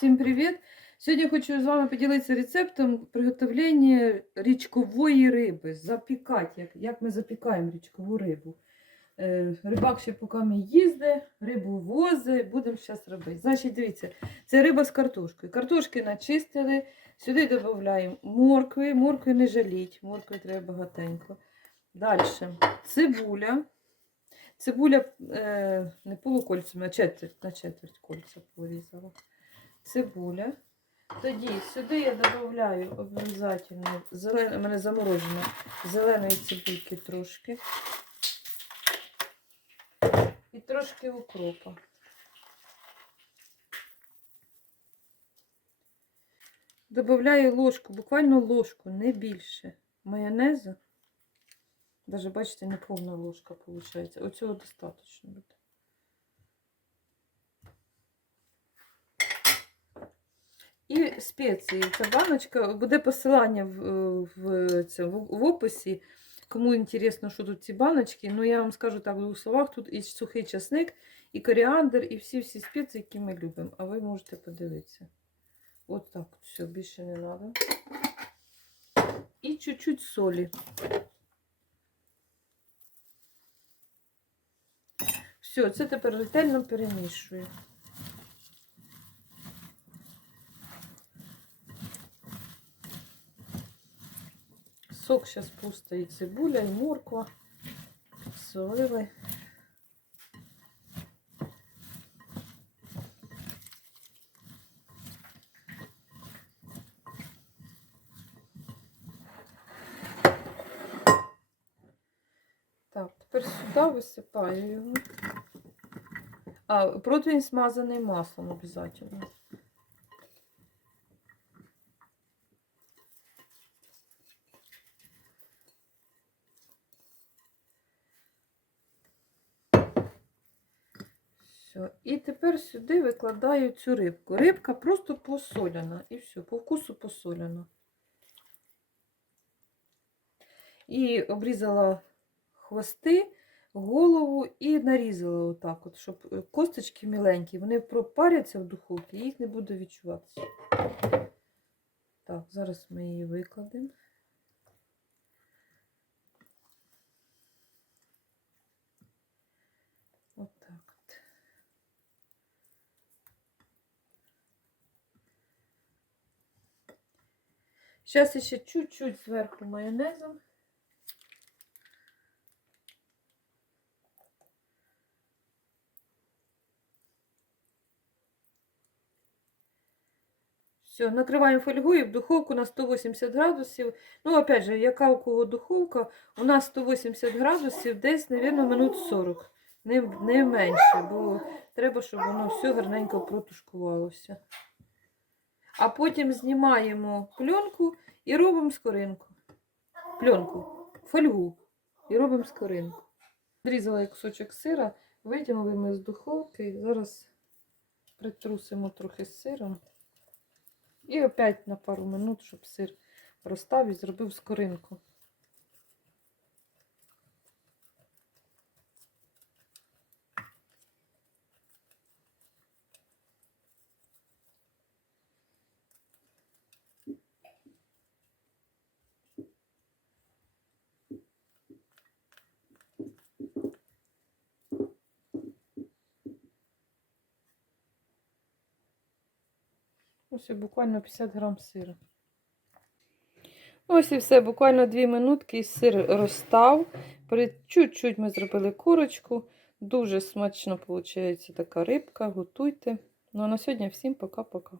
Всім привіт! Сьогодні хочу з вами поділитися рецептом приготовлення річкової риби. Запікати, як, як ми запікаємо річкову рибу. Е, рибак ще поки ми їздить, рибу возить, будемо зараз робити. Значить, дивіться, це риба з картошкою. Картошки начистили, сюди додаємо моркви, моркви не жаліть, моркви треба багатенько. Далі цибуля. Цибуля е, не полукольцями, а четверть, на четверть кольця порізала. Цибуля. Тоді сюди я додаю обов'язково зелене, у мене заморожено зеленої цибульки трошки. І трошки укропа. Добавляю ложку, буквально ложку, не більше майонезу. Даже, бачите, не повна ложка виходить. Оцього достатньо буде. І спеції. Ця баночка, буде посилання в, в, це, в, в описі. Кому інтересно, що тут ці баночки, ну я вам скажу так в двох словах, тут і сухий часник, і коріандр, і всі-всі спеції, які ми любимо. А ви можете подивитися. От так, все, більше не треба. І чуть-чуть солі. Все, це тепер ретельно перемішую. Сок зараз пустить і цибуля, і морква. Солили. Так, тепер сюди висипаю його. А, противень смазаний маслом обов'язково. Все. І тепер сюди викладаю цю рибку. Рибка просто посоляна. І все, по вкусу посоляна. І обрізала хвости, голову і нарізала отак, от, щоб е, косточки міленькі, вони пропаряться в духовці, їх не буде відчуватися. Так, зараз ми її викладемо. Отак от. Зараз ще чуть-чуть зверху майонезом. Все, накриваємо фольгою в духовку на 180 градусів. Ну, опять же, яка у кого духовка, у нас 180 градусів, десь, мабуть, минут 40. Не, не менше, бо треба, щоб воно все гарненько протушкувалося. А потім знімаємо пленку і робимо скоринку. Пленку, фольгу. І робимо скоринку. Зрізала кусочок сира, витягнули ми з духовки. Зараз притрусимо трохи з сиром. І опять на пару минут, щоб сир розстав і зробив скоринку. Ось буквально 50 грам сиру. Ось і все, буквально 2 минутки і сир розстав. При чуть-чуть ми зробили курочку. Дуже смачно виходить така рибка. Готуйте. Ну а на сьогодні всім пока-пока.